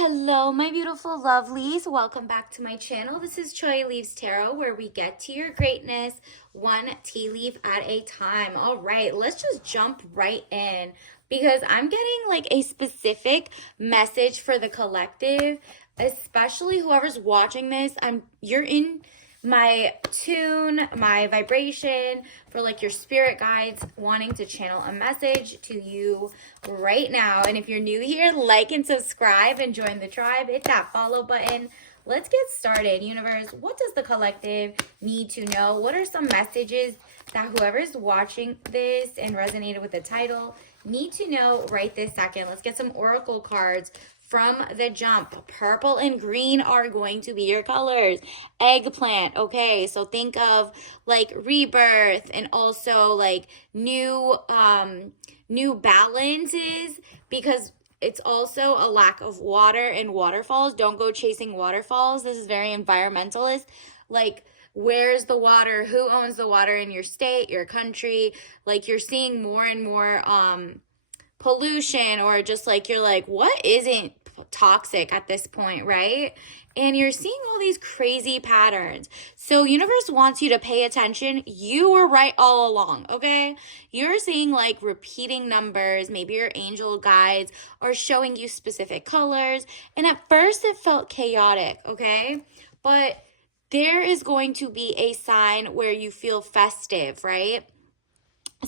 Hello, my beautiful lovelies. Welcome back to my channel. This is Choi Leaves Tarot, where we get to your greatness one tea leaf at a time. All right, let's just jump right in because I'm getting like a specific message for the collective, especially whoever's watching this. You're in my tune, my vibration for like your spirit guides wanting to channel a message to you right now. And if you're new here, like and subscribe and join the tribe. Hit that follow button. Let's get started. Universe, what does the collective need to know? What are some messages that whoever's watching this and resonated with the title need to know right this second? Let's get some oracle cards from the jump. Purple and green are going to be your colors. Eggplant. Okay, so think of like rebirth and also like new balances, because it's also a lack of water and waterfalls. Don't go chasing waterfalls. This is very environmentalist. Like, where's the water? Who owns the water in your state, your country? Like, you're seeing more and more pollution, or just like you're like, what isn't toxic at this point, right? And you're seeing all these crazy patterns. So universe wants you to pay attention. You were right all along, okay? You're seeing like repeating numbers. Maybe your angel guides are showing you specific colors. And at first it felt chaotic, okay? But there is going to be a sign where you feel festive, right?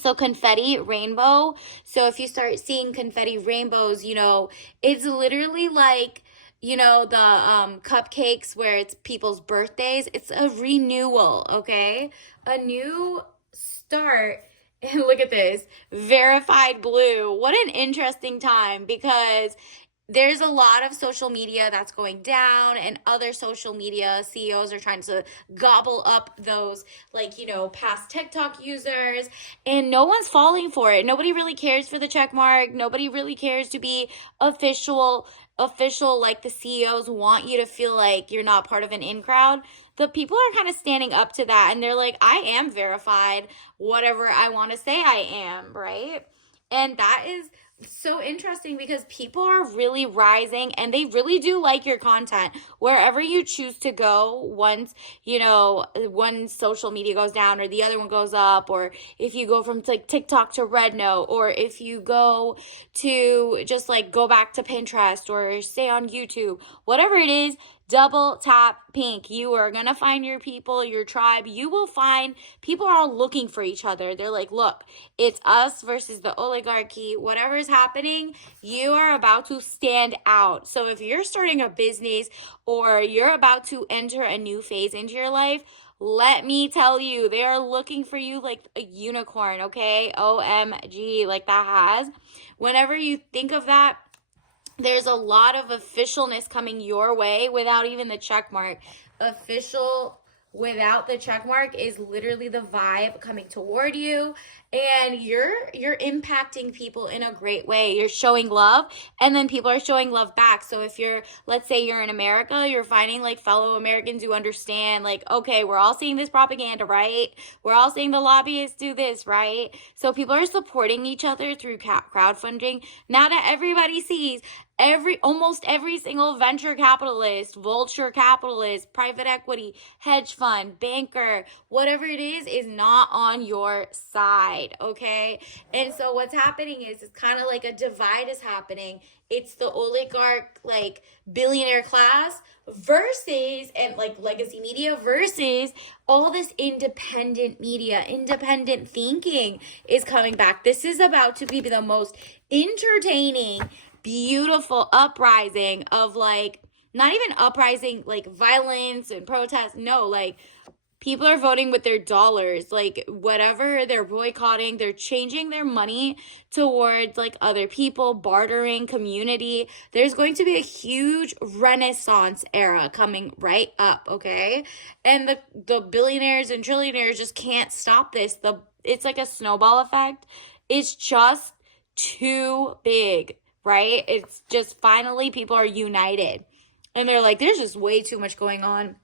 So confetti rainbow. So if you start seeing confetti rainbows, it's literally like, the cupcakes where it's people's birthdays. It's a renewal, okay? A new start. And look at this, verified blue. What an interesting time, because there's a lot of social media that's going down, and other social media CEOs are trying to gobble up those, past TikTok users, and no one's falling for it. Nobody really cares for the check mark. Nobody really cares to be official, like the CEOs want you to feel like you're not part of an in crowd. The people are kind of standing up to that, and they're like, I am verified, whatever I want to say I am, right? And that is so interesting because people are really rising, and they really do like your content wherever you choose to go. Once one social media goes down or the other one goes up, or if you go from like TikTok to Red Note, or if you go to just like go back to Pinterest or stay on YouTube, whatever it is, double tap pink. You are going to find your people, your tribe. You will find people are all looking for each other. They're like, look, it's us versus the oligarchy. Whatever is happening, you are about to stand out. So if you're starting a business or you're about to enter a new phase into your life, let me tell you, they are looking for you like a unicorn, okay? OMG, like that has. Whenever you think of that, there's a lot of officialness coming your way without even the check mark. Official without the check mark is literally the vibe coming toward you, and you're impacting people in a great way. You're showing love, and then people are showing love back. So if let's say you're in America, you're finding like fellow Americans who understand, like, okay, we're all seeing this propaganda, right? We're all seeing the lobbyists do this, right? So people are supporting each other through crowdfunding. Now that everybody sees, almost every single venture capitalist, vulture capitalist, private equity, hedge fund, banker, whatever it is not on your side, okay? And so what's happening is it's kind of like a divide is happening. It's the oligarch, like billionaire class versus, and like legacy media versus all this independent media. Independent thinking is coming back. This is about to be the most entertaining, beautiful uprising of like, not even uprising like violence and protest. No, like people are voting with their dollars. Like whatever they're boycotting, they're changing their money towards like other people, bartering, community. There's going to be a huge renaissance era coming right up, okay? And the billionaires and trillionaires just can't stop this. It's like a snowball effect. It's just too big, right? It's just finally people are united, and they're like, there's just way too much going on.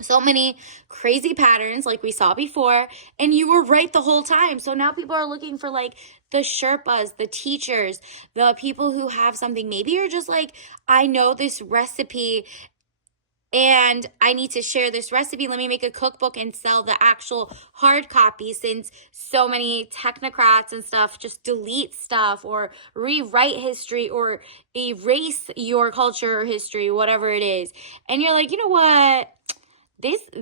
So many crazy patterns like we saw before, and you were right the whole time. So now people are looking for like the Sherpas, the teachers, the people who have something. Maybe you're just like, I know this recipe and I need to share this recipe. Let me make a cookbook and sell the actual hard copy, since so many technocrats and stuff just delete stuff or rewrite history or erase your culture or history, whatever it is. And you're like, you know what?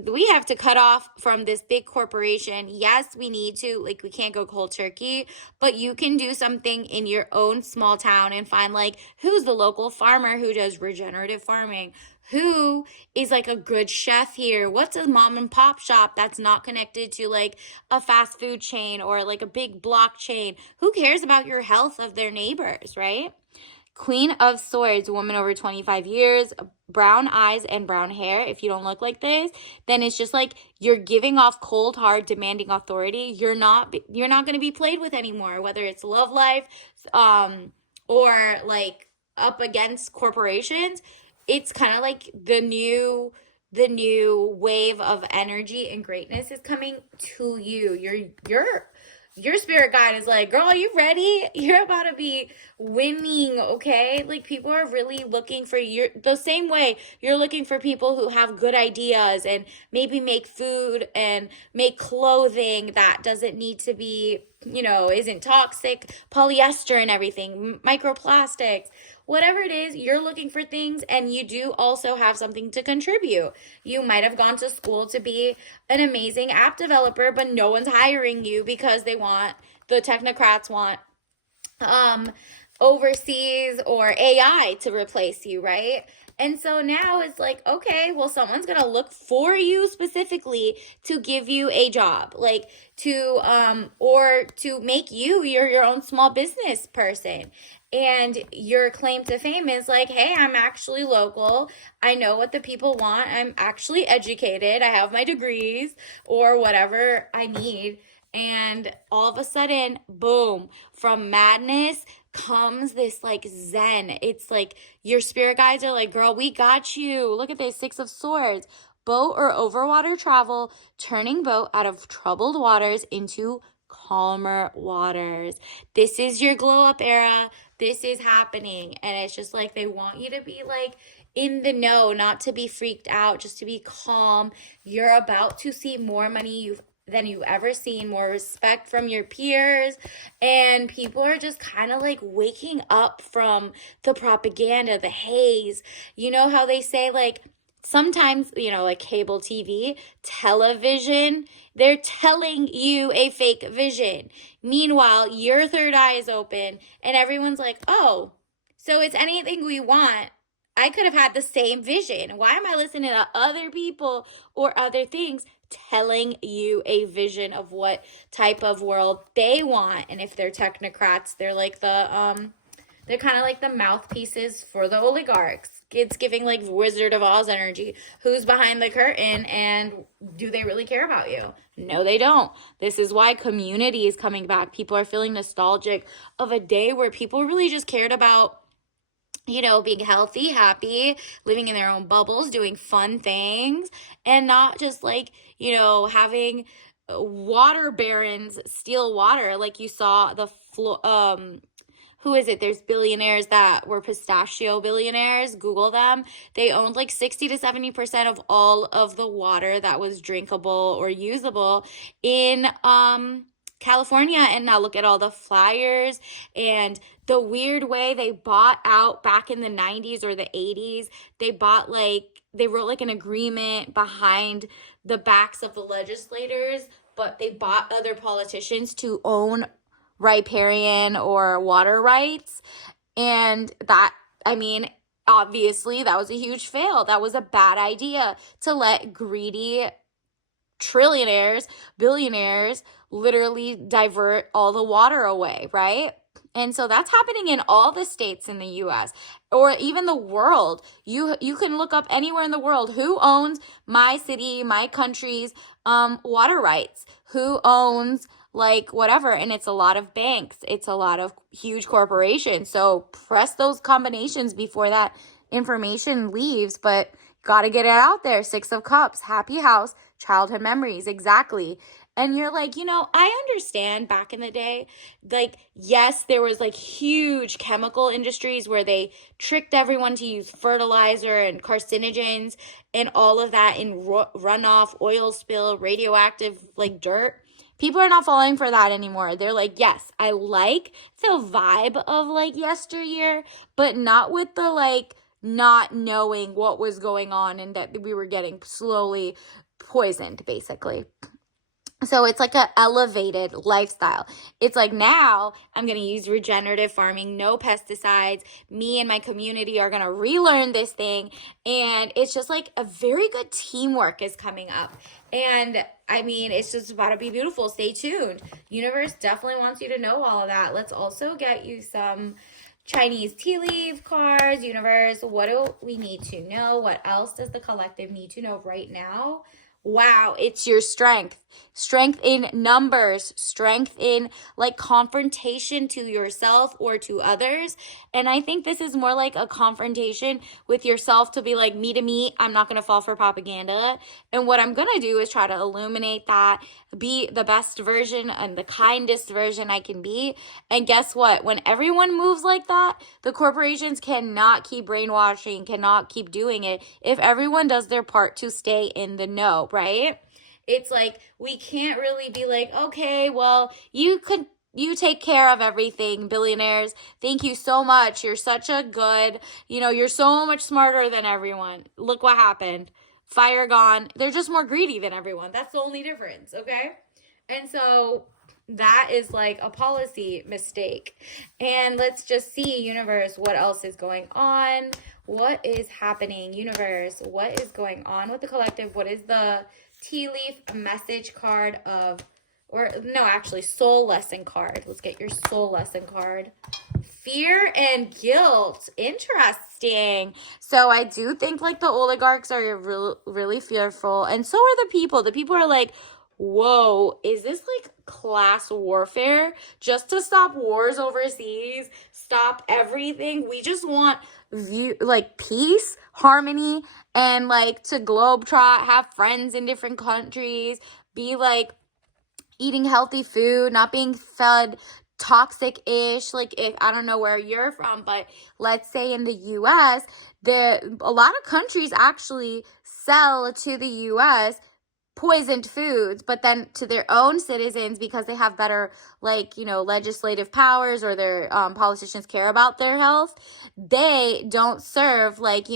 We have to cut off from this big corporation. Yes, we need to, like, we can't go cold turkey, but you can do something in your own small town and find, like, who's the local farmer who does regenerative farming? Who is like a good chef here? What's a mom and pop shop that's not connected to like a fast food chain or like a big block chain? Who cares about your health of their neighbors, right? Queen of Swords, woman over 25 years, brown eyes and brown hair. If you don't look like this, then it's just like you're giving off cold, hard, demanding authority. You're not going to be played with anymore, whether it's love life or like up against corporations. It's kind of like the new wave of energy and greatness is coming to you. Your spirit guide is like, girl, are you ready? You're about to be winning, okay? Like, people are really looking for you the same way you're looking for people who have good ideas and maybe make food and make clothing that doesn't need to be, isn't toxic, polyester and everything, microplastics. Whatever it is, you're looking for things, and you do also have something to contribute. You might have gone to school to be an amazing app developer, but no one's hiring you because the technocrats want overseas or AI to replace you, right? And so now it's like, okay, well, someone's going to look for you specifically to give you a job, like or to make you your own small business person. And your claim to fame is like, hey, I'm actually local. I know what the people want. I'm actually educated. I have my degrees or whatever I need. And all of a sudden, boom, from madness comes this like zen. It's like your spirit guides are like, girl, we got you. Look at this, 6 of Swords. Boat or overwater travel, turning boat out of troubled waters into calmer waters. This is your glow up era. This is happening. And it's just like they want you to be like in the know, not to be freaked out, just to be calm. You're about to see more money than you've ever seen, more respect from your peers, and people are just kind of like waking up from the propaganda, the haze. You know how they say like sometimes, like cable TV, television, they're telling you a fake vision. Meanwhile, your third eye is open and everyone's like, oh, so it's anything we want. I could have had the same vision. Why am I listening to other people or other things telling you a vision of what type of world they want? And if they're technocrats, they're like they're kind of like the mouthpieces for the oligarchs. It's giving like Wizard of Oz energy. Who's behind the curtain, and do they really care about you? No, they don't. This is why community is coming back. People are feeling nostalgic of a day where people really just cared about being healthy, happy, living in their own bubbles, doing fun things, and not just like, having water barons steal water. Like you saw who is it? There's billionaires that were pistachio billionaires. Google them. They owned like 60 to 70% of all of the water that was drinkable or usable in California. And now look at all the flyers and the weird way they bought out back in the 90s or the 80s. They wrote like an agreement behind the backs of the legislators, but they bought other politicians to own riparian or water rights. And that, obviously that was a huge fail. That was a bad idea to let greedy trillionaires, billionaires literally divert all the water away, right? And so that's happening in all the states in the US or even the world. You can look up anywhere in the world who owns my city, my country's water rights, who owns like whatever. And it's a lot of banks. It's a lot of huge corporations. So press those combinations before that information leaves, but got to get it out there. 6 of Cups, happy house, childhood memories. Exactly. And you're like, I understand back in the day, like, yes, there was like huge chemical industries where they tricked everyone to use fertilizer and carcinogens and all of that in runoff, oil spill, radioactive, like dirt. People are not falling for that anymore. They're like, yes, I like the vibe of like yesteryear, but not with the like not knowing what was going on and that we were getting slowly poisoned, basically. So it's like a elevated lifestyle. It's like now I'm going to use regenerative farming, no pesticides. Me and my community are going to relearn this thing. And it's just like a very good teamwork is coming up. And I mean, it's just about to be beautiful. Stay tuned. Universe definitely wants you to know all of that. Let's also get you some Chinese tea leaf cards. Universe, what do we need to know? What else does the collective need to know right now? Wow, it's your strength. Strength in numbers, strength in like confrontation to yourself or to others. And I think this is more like a confrontation with yourself to be like, me to me, I'm not going to fall for propaganda. And what I'm going to do is try to illuminate that, be the best version and the kindest version I can be. And guess what? When everyone moves like that, the corporations cannot keep brainwashing, cannot keep doing it if everyone does their part to stay in the know, right? It's like we can't really be like, okay, well, you take care of everything, billionaires. Thank you so much. You're such a good, you're so much smarter than everyone. Look what happened. Fire gone. They're just more greedy than everyone. That's the only difference, okay? And so that is like a policy mistake. And let's just see, universe, what else is going on? What is happening, universe? What is going on with the collective? What is the tea leaf message card of, or no, actually soul lesson card. Let's get your soul lesson card. Fear and guilt. Interesting. So I do think like the oligarchs are really fearful, and so are the people. The people are like, whoa, is this like class warfare just to stop wars overseas, stop everything? We just want like peace, harmony, and like to globetrot, have friends in different countries, be like eating healthy food, not being fed toxic-ish. Like, if I don't know where you're from, but let's say in the US, a lot of countries actually sell to the US poisoned foods, but then to their own citizens, because they have better legislative powers, or their politicians care about their health, they don't serve like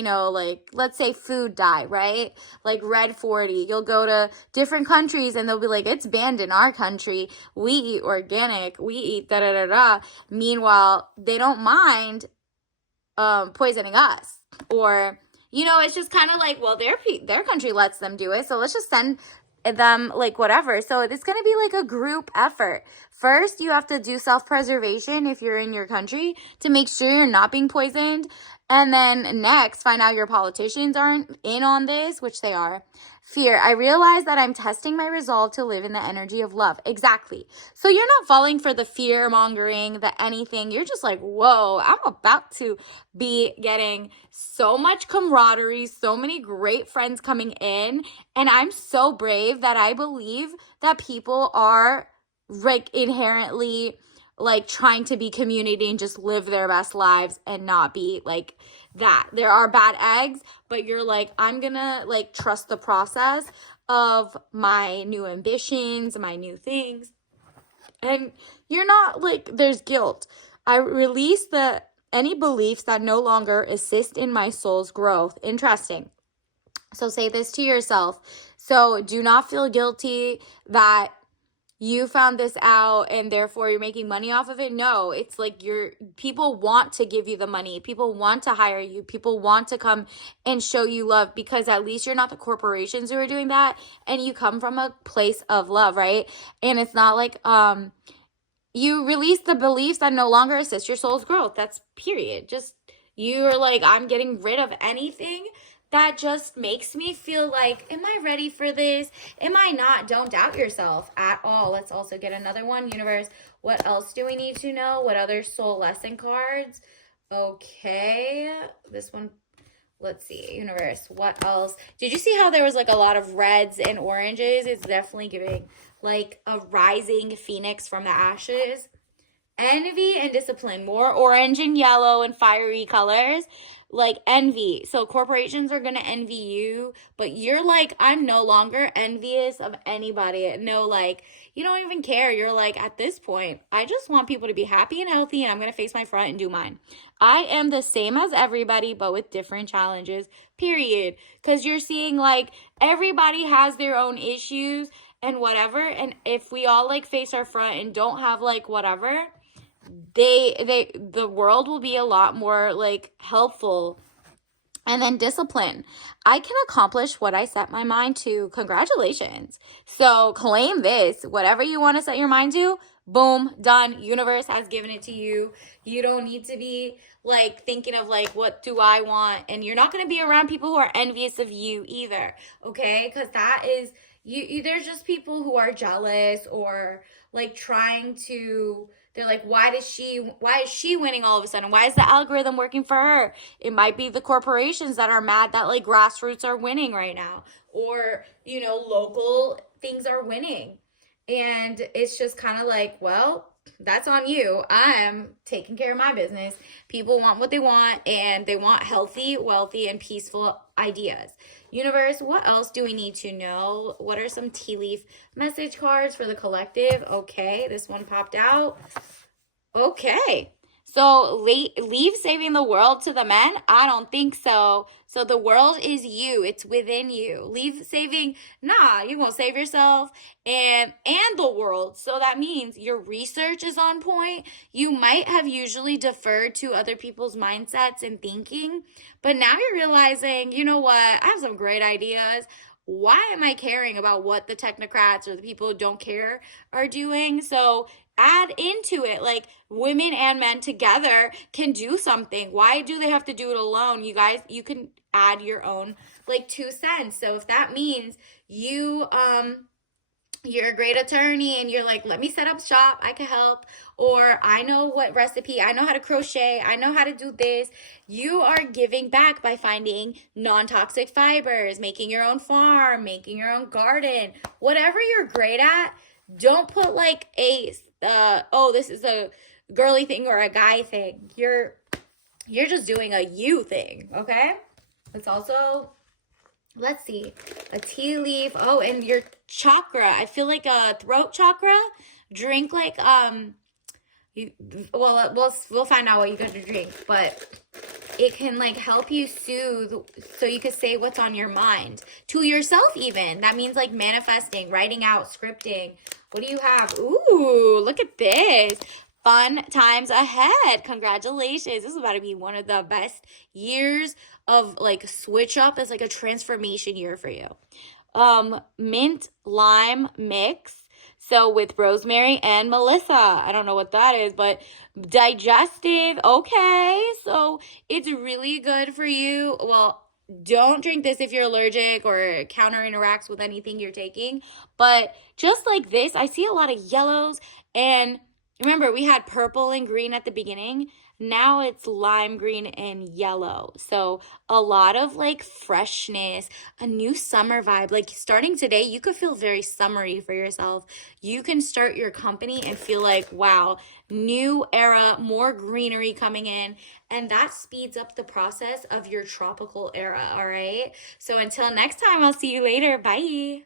let's say food dye, right? Like red 40. You'll go to different countries and they'll be like, it's banned in our country, we eat organic, we eat da da da da. Meanwhile, they don't mind poisoning us. Or it's just kind of like, well, their country lets them do it, so let's just send them like whatever. So it's going to be like a group effort. First, you have to do self-preservation if you're in your country to make sure you're not being poisoned. And then next, find out your politicians aren't in on this, which they are. Fear. I realize that I'm testing my resolve to live in the energy of love. Exactly. So you're not falling for the fear mongering, the anything. You're just like, whoa, I'm about to be getting so much camaraderie, so many great friends coming in. And I'm so brave that I believe that people are like inherently like trying to be community and just live their best lives and not be like that. There are bad eggs, but you're like, I'm gonna like trust the process of my new ambitions, my new things. And you're not like, there's guilt. I release any beliefs that no longer assist in my soul's growth. Interesting. So say this to yourself. So do not feel guilty that you found this out and therefore you're making money off of it. No, it's like people want to give you the money. People want to hire you. People want to come and show you love, because at least you're not the corporations who are doing that, and you come from a place of love, right? And it's not like you release the beliefs that no longer assist your soul's growth. That's period. Just you're like, I'm getting rid of anything that just makes me feel like, am I ready for this? Am I not? Don't doubt yourself at all. Let's also get another one. Universe, what else do we need to know? What other soul lesson cards? Okay, this one. Let's see, universe, what else? Did you see how there was like a lot of reds and oranges? It's definitely giving like a rising phoenix from the ashes. Envy and discipline, more orange and yellow and fiery colors, like envy. So corporations are going to envy you, but you're like, I'm no longer envious of anybody. No, like, you don't even care. You're like, at this point, I just want people to be happy and healthy, and I'm going to face my front and do mine. I am the same as everybody, but with different challenges, period. Because you're seeing like everybody has their own issues and whatever. And if we all like face our front and don't have like whatever, the world will be a lot more like helpful. And then discipline. I can accomplish what I set my mind to. Congratulations. So claim this. Whatever you want to set your mind to, boom, done. Universe has given it to you. You don't need to be like thinking of like, what do I want? And you're not going to be around people who are envious of you either. Okay? Because that is, there's just people who are jealous or like trying to, they're like, why is she winning all of a sudden? Why is the algorithm working for her? It might be the corporations that are mad that like grassroots are winning right now, or, local things are winning. And it's just kind of like, well, that's on you. I'm taking care of my business. People want what they want, and they want healthy, wealthy, and peaceful ideas. Universe, what else do we need to know? What are some tea leaf message cards for the collective? Okay, this one popped out. Okay. So leave saving the world to the men? I don't think so. So the world is you. It's within you. Leave saving, nah, you won't save yourself and the world. So that means your research is on point. You might have usually deferred to other people's mindsets and thinking, but now you're realizing, you know what? I have some great ideas. Why am I caring about what the technocrats or the people who don't care are doing? So add into it, like women and men together can do something. Why do they have to do it alone? You guys, you can add your own like 2 cents. So if that means you're a great attorney and you're like, let me set up shop, I can help, or I know what recipe, I know how to crochet, I know how to do this. You are giving back by finding non-toxic fibers, making your own farm, making your own garden, whatever you're great at. Don't put like this is a girly thing or a guy thing. You're just doing a you thing, okay? It's also, let's see, a tea leaf. Oh, and your chakra. I feel like a throat chakra. Drink like we'll find out what you got to drink, but it can like help you soothe, so you could say what's on your mind to yourself even. That means like manifesting, writing out, scripting. What do you have? Ooh, look at this. Fun times ahead. Congratulations. This is about to be one of the best years of like switch up. It's like a transformation year for you. Mint lime mix. So with rosemary and Melissa. I don't know what that is, but digestive. Okay. So it's really good for you. Well, don't drink this if you're allergic or counter interacts with anything you're taking. But just like this, I see a lot of yellows. And remember, we had purple and green at the beginning. Now it's lime green and yellow. So a lot of like freshness, a new summer vibe. Like starting today, you could feel very summery for yourself. You can start your company and feel like, wow, new era, more greenery coming in. And that speeds up the process of your tropical era, all right? So until next time, I'll see you later. Bye.